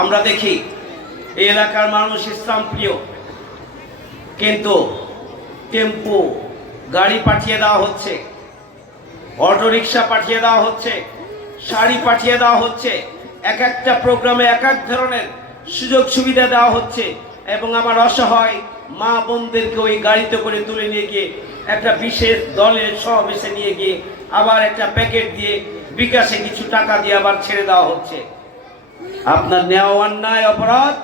আমরা দেখি, এই এলাকার মানুষ ইসলাম প্রিয়, কিন্তু টেম্পো, গাড়ি পাঠিয়ে দেওয়া হচ্ছে অটো রিক্সা পাঠিয়ে দেওয়া হচ্ছে, শাড়ি পাঠিয়ে দেওয়া হচ্ছে, এক একটা প্রোগ্রামে এক এক ধরনের সুযোগ সুবিধা দেওয়া হচ্ছে, এবং আমার অসহায় মা বোনদেরকে ওই গাড়িতে করে তুলে নিয়ে গিয়ে একটা বিশেষ দলের সমাবেশে নিয়ে গিয়ে আবার একটা প্যাকেট দিয়ে বিকাশে কিছু টাকা দিয়ে আবার ছেড়ে দেওয়া হচ্ছে। আপনার নেওয়া অন্যায় অপরাধ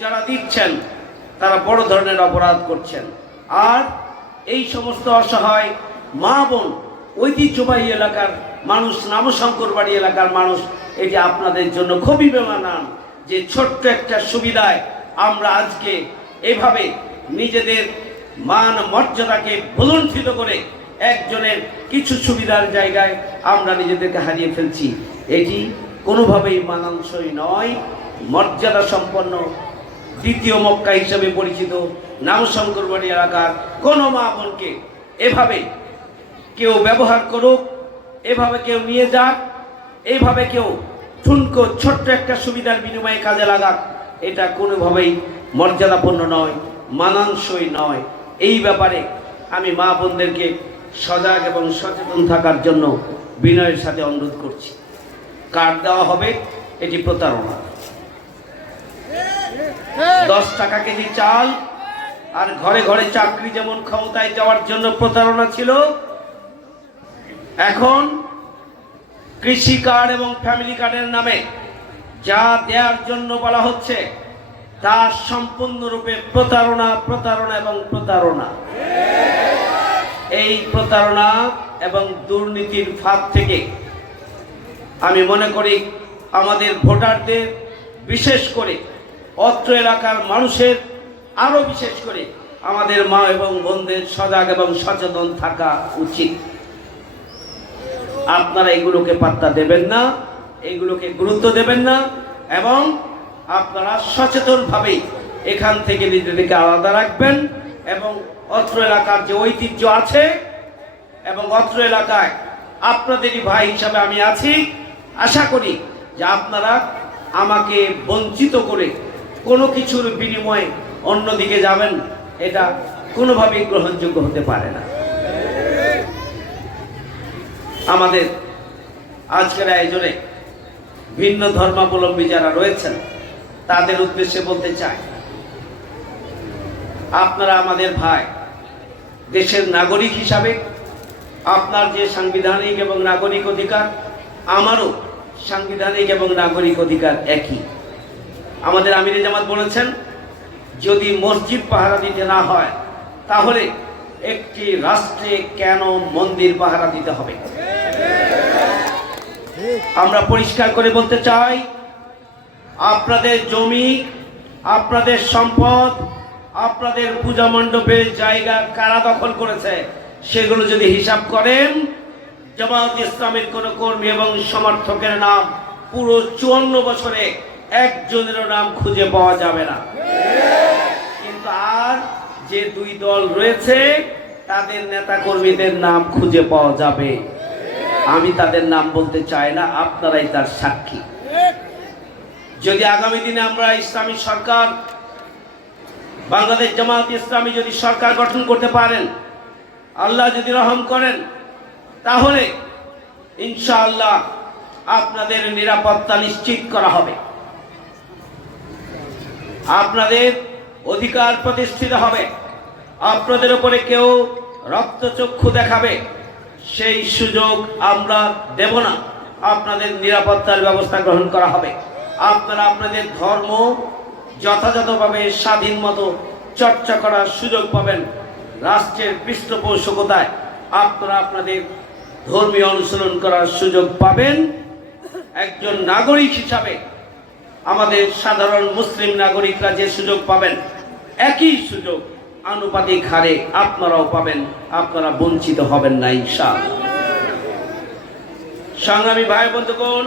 যারা দিচ্ছেন, তারা বড় ধরনের অপরাধ করছেন। আর এই সমস্ত অসহায় মা বোন, ঐতিহ্যবাহী এলাকার মানুষ নামশঙ্কর বাড়ি এলাকার মানুষ এটি আপনাদের জন্য খুবই বেমানান যে ছোট্ট একটা সুবিধায় আমরা আজকে এভাবে নিজেদের মান মর্যাদাকে ভুলুণ্ঠিত করে একজনের কিছু সুবিধার জায়গায় আমরা নিজেদেরকে হারিয়ে ফেলছি। এটি কোনোভাবেই মানানসই নয়। মর্যাদা সম্পন্ন দ্বিতীয় মক্কা হিসেবে পরিচিত নাম নামশঙ্করবাড়ি এলাকার কোনো মা বোনকে এভাবে কেউ ব্যবহার করুক, এভাবে কেউ নিয়ে যাক এইভাবে কেউ ঠুনকো ছোট্ট একটা সুবিধার বিনিময়ে কাজে লাগাক, এটা কোনোভাবেই মর্যাদাপূর্ণ নয়, মানানসই নয়। এই ব্যাপারে আমি মা বোনদেরকে সজাগ এবং সচেতন থাকার জন্য বিনয়ের সাথে অনুরোধ করছি। কার্ড দেওয়া হবে? এটি প্রতারণা। দশ টাকা কেজি চাল আর ঘরে ঘরে চাকরি যেমন ক্ষমতায় যাওয়ার জন্য প্রতারণা ছিল, এখন কৃষি কার্ড এবং ফ্যামিলি কার্ডের নামে যা দেওয়ার জন্য বলা হচ্ছে, তা সম্পূর্ণরূপে প্রতারণা প্রতারণা এবং প্রতারণা। এই প্রতারণা এবং দুর্নীতির ফাঁদ থেকে আমি মনে করি আমাদের ভোটারদের, বিশেষ করে অত্র এলাকার মানুষের আরও বিশেষ করে আমাদের মা এবং বোনদের সজাগ এবং সচেতন থাকা উচিত। আপনারা এগুলোকে পাত্তা দেবেন না, এগুলোকে গুরুত্ব দেবেন না, এবং আপনারা সচেতনভাবে এখান থেকে নিজেদেরকে আলাদা রাখবেন এবং অত্র এলাকার যে ঐতিহ্য আছে, এবং অত্র এলাকায় আপনাদেরই ভাই হিসাবে আমি আছি আশা করি যে আপনারা আমাকে বঞ্চিত করে কোনো কিছুর বিনিময়ে অন্যদিকে যাবেন, এটা কোনোভাবেই গ্রহণযোগ্য হতে পারে না। আমাদের আজকের আয়োজনে ভিন্ন ধর্মাবলম্বী যারা রয়েছেন, তাদের উদ্দেশ্যে বলতে চাই, আপনারা আমাদের ভাই, দেশের নাগরিক হিসাবে আপনার যে সাংবিধানিক এবং নাগরিক অধিকার আমারও সাংবিধানিক এবং নাগরিক অধিকার একই। আমাদের আমিরে জামাত বলেছেন, যদি মসজিদ পাহারা দিতে না হয়, তাহলে একটি রাষ্ট্রে কেন মন্দির পাহারা দিতে হবে? আমরা পরিষ্কার করে বলতে চাই, আপনাদের জমি, আপনাদের সম্পদ, আপনাদের পূজা মণ্ডপের জায়গা কারা দখল করেছে, সেগুলো যদি হিসাব করেন জামাত ইসলামের কোন কর্মী এবং সমর্থকের নাম পুরো চুয়ান্ন বছরে একজনেরও নাম খুঁজে পাওয়া যাবে না। কিন্তু আর যে দুই দল রয়েছে, তাদের নেতা কর্মীদের নাম খুঁজে পাওয়া যাবে। আমি তাদের নাম বলতে চাই না, আপনারাই তার সাক্ষী। যদি আগামী দিনে আমরা ইসলামী সরকার, বাংলাদেশ জামাত ইসলামী যদি সরকার গঠন করতে পারেন, আল্লাহ যদি রহম করেন তাহলে ইনশাআল্লাহ আপনাদের নিরাপত্তা নিশ্চিত করা হবে। আপনাদের অধিকার প্রতিষ্ঠিত হবে। আপনাদের উপরে কেউ রক্তচক্ষু দেখাবে, সেই সুযোগ আমরা দেব না। আপনাদের নিরাপত্তার ব্যবস্থা গ্রহণ করা হবে। আপনারা আপনাদের ধর্ম যথাযথভাবে স্বাধীন মতো চর্চা করার সুযোগ পাবেন রাষ্ট্রের পৃষ্ঠপোষকতায়। আপনারা আপনাদের ধর্মীয় অনুশীলন করার সুযোগ পাবেন একজন নাগরিক হিসাবে। আমাদের সাধারণ মুসলিম নাগরিকরা যে সুযোগ পাবেন, একই সুযোগ আনুপাতিক হারে আপনারাও পাবেন, আপনারা বঞ্চিত হবেন না ইনশাল সংগ্রামী ভাই বন্ধুগণ,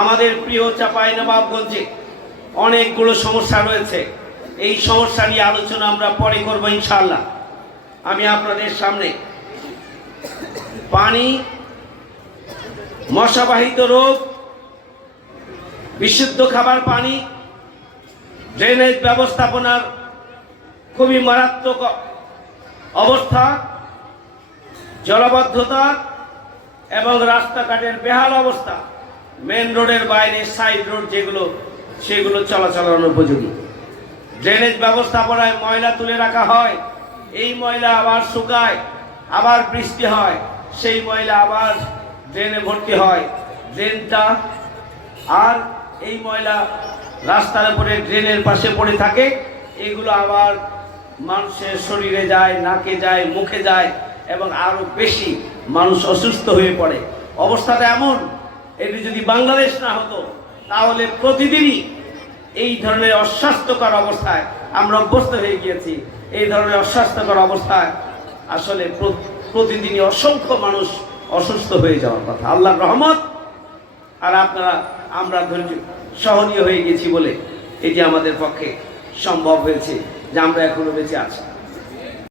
আমাদের প্রিয় চাপাই নবাবগঞ্জে অনেকগুলো সমস্যা রয়েছে। এই সমস্যা নিয়ে আলোচনা আমরা পরে করব ইনশাল্লাহ আমি আপনাদের সামনে পানি, মশাবাহিত রোগ, বিশুদ্ধ খাবার পানি, ড্রেনেজ ব্যবস্থাপনার খুবই মারাত্মক অবস্থা, জলবদ্ধতা এবং রাস্তাঘাটের বেহাল অবস্থা। মেন রোডের বাইরে সাইড রোড যেগুলো, সেগুলো চলাচলের উপযোগী। ড্রেনেজ ব্যবস্থাপনায় ময়লা তুলে রাখা হয়। এই ময়লা আবার শুকায়, আবার বৃষ্টি হয়। সেই ময়লা আবার ড্রেনে ভর্তি হয়। ড্রেনটা আর এই ময়লা রাস্তার উপরে ড্রেনের পাশে পড়ে থাকে। এগুলো আবার মানুষের শরীরে যায়, নাকে যায়, মুখে যায় এবং আরও বেশি মানুষ অসুস্থ হয়ে পড়ে। অবস্থাটা এমন, এটি যদি বাংলাদেশ না হতো, তাহলে প্রতিদিনই এই ধরনের অস্বাস্থ্যকর অবস্থায় আমরা অভ্যস্ত হয়ে গিয়েছি। এই ধরনের অস্বাস্থ্যকর অবস্থায় আসলে প্রতিদিনই অসংখ্য মানুষ অসুস্থ হয়ে যাওয়ার কথা। আল্লাহ রহমত। আর আপনারা, আমরা ধৈর্য, সহনীয় হয়ে গেছি বলে এটি আমাদের পক্ষে সম্ভব হয়েছে যে আমরা এখনও বেঁচে আছি।